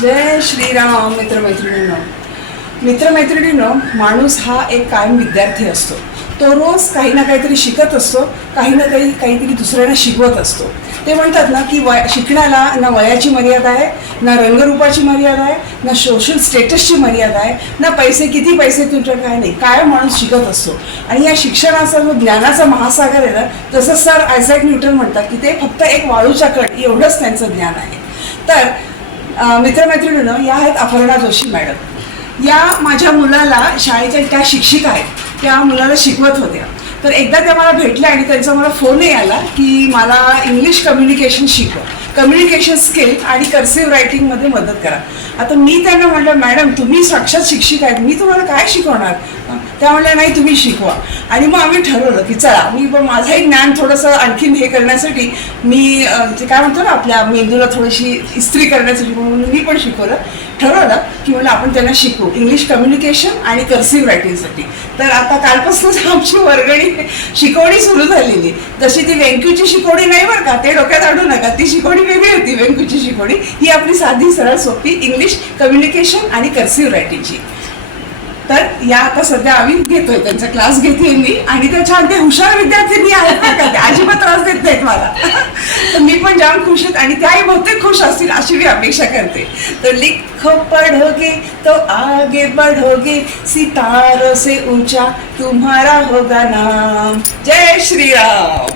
जय श्रीराम. मित्रमैत्रिणींनो, माणूस हा एक कायम विद्यार्थी असतो. तो रोज काही ना काहीतरी शिकत असतो, काही ना काहीतरी दुसऱ्यांना शिकवत असतो. ते म्हणतात ना की शिकण्याला ना वयाची मर्यादा आहे, ना रंगरूपाची मर्यादा आहे, ना सोशल स्टेटसची मर्यादा आहे, ना किती पैसे तुमच्या काय नाही. कायम माणूस शिकत असतो. आणि या शिक्षणाचा जो ज्ञानाचा महासागर आहे ना, तसं सर आयझॅक न्यूटन म्हणतात की ते फक्त एक वाळूचा कण एवढंच त्यांचं ज्ञान आहे. तर मित्रमैत्रिणींनो, या आहेत अपर्णा जोशी मॅडम. या माझ्या मुलाला शाळेच्या त्या शिक्षिका आहेत, त्या मुलाला शिकवत होत्या. तर एकदा त्या मला भेटल्या आणि त्यांचा मला फोनही आला की मला इंग्लिश कम्युनिकेशन शिकवा, कम्युनिकेशन स्किल आणि कर्सिव्ह रायटिंगमध्ये मदत करा. आता मी त्यांना म्हटलं, मॅडम तुम्ही साक्षात शिक्षिका आहेत, मी तुम्हाला काय शिकवणार. त्या म्हणल्या नाही तुम्ही शिकवा. आणि मग आम्ही ठरवलं की चला, मी पण माझंही ज्ञान थोडंसं आणखीन हे करण्यासाठी मी जे काय म्हणतो ना, आपल्या मेंदूला थोडीशी इस्त्री करण्यासाठी म्हणून मी पण ठरवलं की म्हणलं आपण त्यांना शिकवू इंग्लिश कम्युनिकेशन आणि कर्सिव्ह रायटिंगसाठी. तर आता कालपासूनच आमची वर्गणी शिकवणी सुरू झालेली. जशी ती वेंक्यूची शिकवणी नाही बरं का, ते डोक्यात आणू नका, ती शिकवणी वेगळी होती. वेंक्यूची शिकवणी ही आपली साधी सरळ सोपी इंग्लिश कम्युनिकेशन आणि कर्सिव्ह रायटिंगची. तर या आता सध्या आम्ही घेतोय, त्यांचा क्लास घेते मी. आणि त्या छान ते हुशार विद्यार्थ्यांनी आहेत का, ते अजिबात त्रास देत नाहीत मला. तर मी पण जाम खुश आहेत आणि त्याही बहुतेक खुश असतील अशी मी अपेक्षा करते. तर लिखो पढ़ोगे तो आगे बढ़ोगे, सितारों से ऊंचा तुम्हारा होगा नाम. जय श्रीराम.